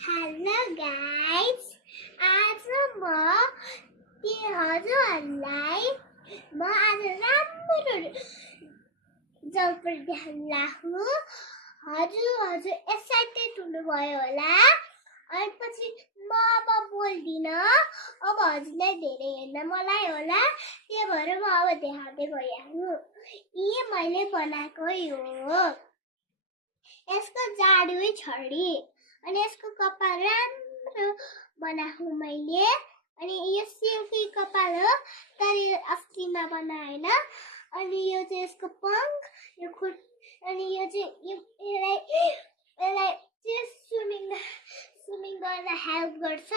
Hello guys, आज हजुरहरूलाई आज राम्रो जलपर देखाउन हजुर एक्साइटेड हुनुभयो होला। अनि पछि म अब बोल्दिनँ, अब हजुरलाई धेरै हेर्न मलाई होला, त्यही भएर म अब देखाउँदै गइहाल्छु। यी मैले बनाएको हो। यसको जाडुई छडी अनि यसको कपाल राम्रो बनाएको मैले। अनि यो सिल्की कपाल हो, तर यो असलीमा बनाएन। अनि यो चाहिँ यसको पंख, यो खुट, अनि यो चाहिँ यसलाई स्विमिङ गर्न हेल्प गर्छ।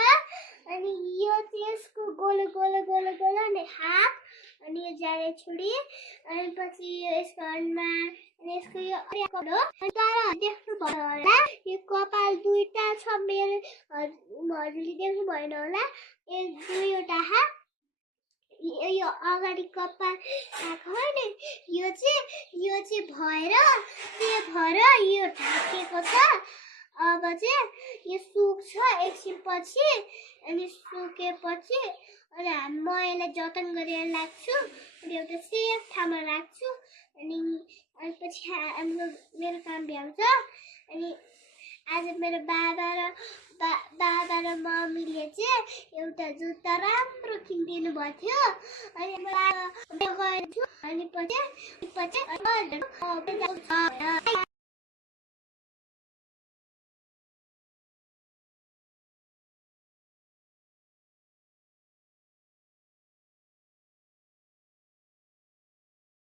अनि यो चाहिँ यसको गोलो गोलो गोलो गोलो अनि हात, अनि यो जाडे छुरी, अनि पछि यो यसको अनुहार, अनि यसको यो हो। तर देख्नु भयो होला, यो कपाल दुईटा छ मेरो, हजुरले देख्नु भएन होला। यो दुईवटा हात, यो अगाडि कपाल आएको नि, यो चाहिँ भएर यो ढाकेको छ। अब चाहिँ यो सुक्छ एकछिनपछि, अनि सुकेपछि अनि म यसलाई जतन गरेर राख्छु, एउटा सेफ ठाउँमा राख्छु। अनि पछि मेरो काम भ्याउँछ। अनि आज मेरो बाबा र मम्मीले चाहिँ एउटा जुत्ता राम्रो किनिदिनु भएको थियो। अनि पछि